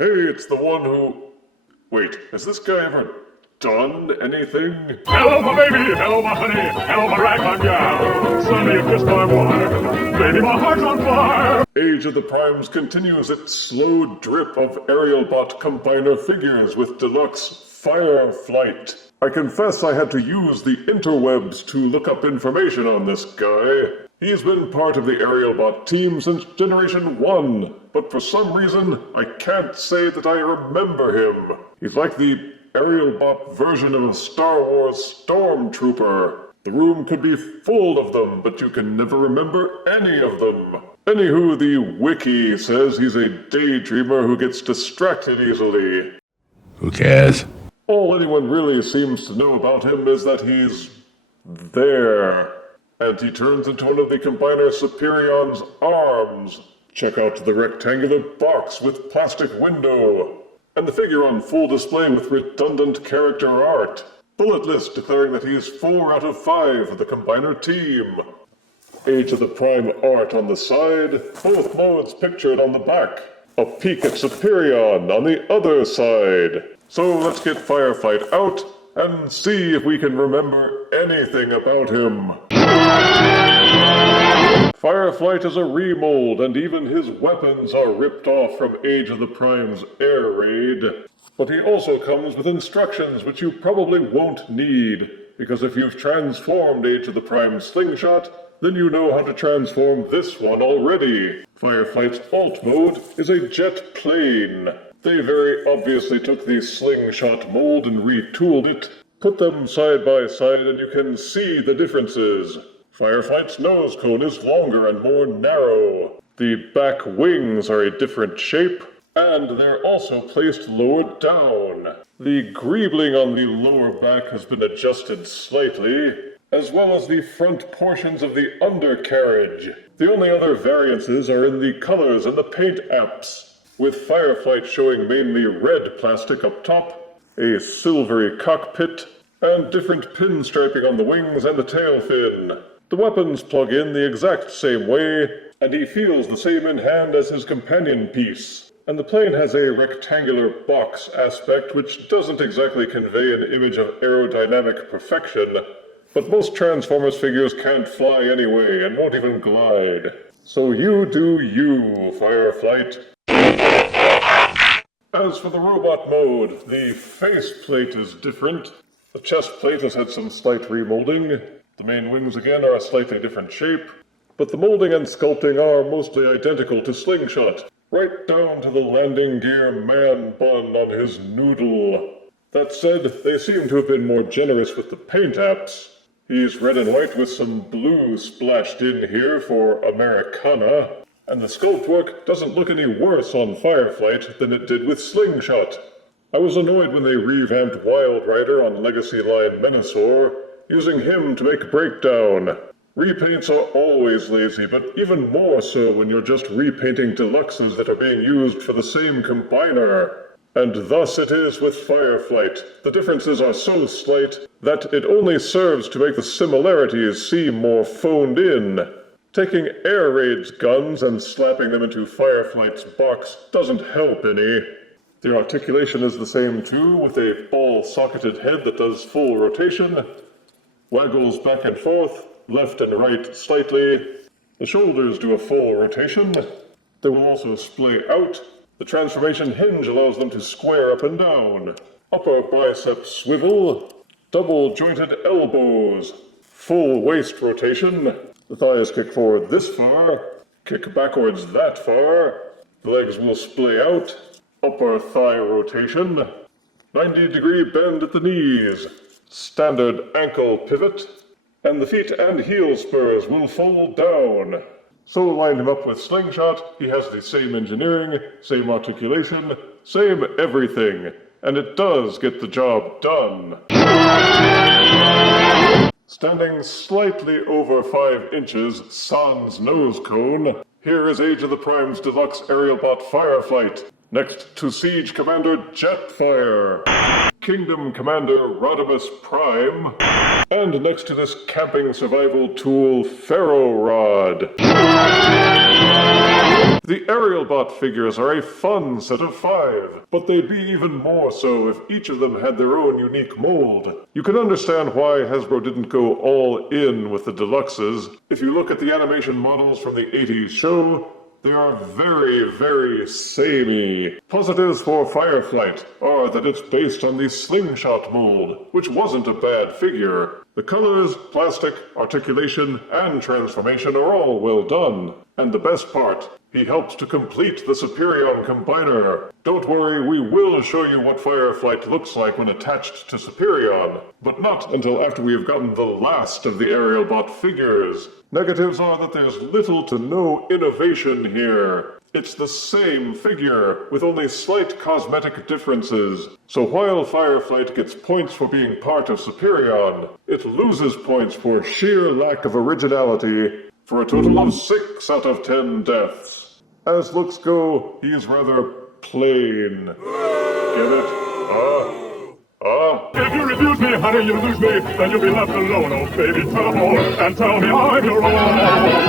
Hey, it's the one who... Wait, has this guy ever done anything? Hello, my baby! Hello, my honey! Hello, my ragtime gal! Suddenly you kissed my wire! Baby, my heart's on fire! Age of the Primes continues its slow drip of Aerialbot combiner figures with Deluxe Fireflight. I confess I had to use the interwebs to look up information on this guy. He's been part of the Aerialbot team since Generation 1, but for some reason, I can't say that I remember him. He's like the Aerialbot version of a Star Wars stormtrooper. The room could be full of them, but you can never remember any of them. Anywho, the wiki says he's a daydreamer who gets distracted easily. Who cares? All anyone really seems to know about him is that he's there. And he turns into one of the combiner Superion's arms. Check out the rectangular box with plastic window. And the figure on full display with redundant character art. Bullet list declaring that he is 4 out of 5 of the combiner team. Age of the Prime art on the side, both modes pictured on the back. A peek at Superion on the other side. So let's get Fireflight out and see if we can remember anything about him. Fireflight is a remold, and even his weapons are ripped off from Age of the Prime's air raid. But he also comes with instructions which you probably won't need, because if you've transformed Age of the Prime's Slingshot, then you know how to transform this one already. Fireflight's alt mode is a jet plane. They very obviously took the Slingshot mold and retooled it. Put them side by side and you can see the differences. Fireflight's nose cone is longer and more narrow. The back wings are a different shape, and they're also placed lower down. The greebling on the lower back has been adjusted slightly, as well as the front portions of the undercarriage. The only other variances are in the colors and the paint apps, with Fireflight showing mainly red plastic up top, a silvery cockpit, and different pinstriping on the wings and the tail fin. The weapons plug in the exact same way, and he feels the same in hand as his companion piece. And the plane has a rectangular box aspect which doesn't exactly convey an image of aerodynamic perfection, but most Transformers figures can't fly anyway and won't even glide. So you do you, Fireflight. As for the robot mode, the faceplate is different. The chest plate has had some slight remolding. The main wings again are a slightly different shape. But the molding and sculpting are mostly identical to Slingshot, right down to the landing gear man bun on his noodle. That said, they seem to have been more generous with the paint apps. He's red and white with some blue splashed in here for Americana. And the sculpt work doesn't look any worse on Fireflight than it did with Slingshot. I was annoyed when they revamped Wild Rider on Legacy Line Menasor, using him to make Breakdown. Repaints are always lazy, but even more so when you're just repainting deluxes that are being used for the same combiner. And thus it is with Fireflight. The differences are so slight that it only serves to make the similarities seem more phoned in. Taking Air Raid's guns and slapping them into Fireflight's box doesn't help any. The articulation is the same too, with a ball-socketed head that does full rotation, waggles back and forth, left and right slightly. The shoulders do a full rotation. They will also splay out. The transformation hinge allows them to square up and down. Upper bicep swivel, double-jointed elbows, full waist rotation. The thighs kick forward this far, kick backwards that far. The legs will splay out. Upper thigh rotation. 90-degree bend at the knees. Standard ankle pivot. And the feet and heel spurs will fold down. So line him up with Slingshot, he has the same engineering, same articulation, same everything. And it does get the job done. Standing slightly over 5 inches, sans nose cone, here is Age of the Prime's Deluxe Aerialbot Fireflight. Next to Siege Commander Jetfire, Kingdom Commander Rodimus Prime, and next to this camping survival tool, Ferro Rod. The Aerialbot figures are a fun set of 5, but they'd be even more so if each of them had their own unique mold. You can understand why Hasbro didn't go all in with the Deluxes. If you look at the animation models from the 80s show, they are very, very samey. Positives for Fireflight are that it's based on the Slingshot mold, which wasn't a bad figure. The colors, plastic, articulation, and transformation are all well done. And the best part, he helps to complete the Superion combiner. Don't worry, we will show you what Fireflight looks like when attached to Superion, but not until after we have gotten the last of the Aerialbot figures. Negatives are that there's little to no innovation here. It's the same figure, with only slight cosmetic differences. So while Fireflight gets points for being part of Superion, it loses points for sheer lack of originality, for a total of 6 out of 10 deaths. As looks go, he is rather plain. Get it? If you refuse me, honey, you lose me. Then you'll be left alone, oh baby. Tell them all and tell me I'm your own.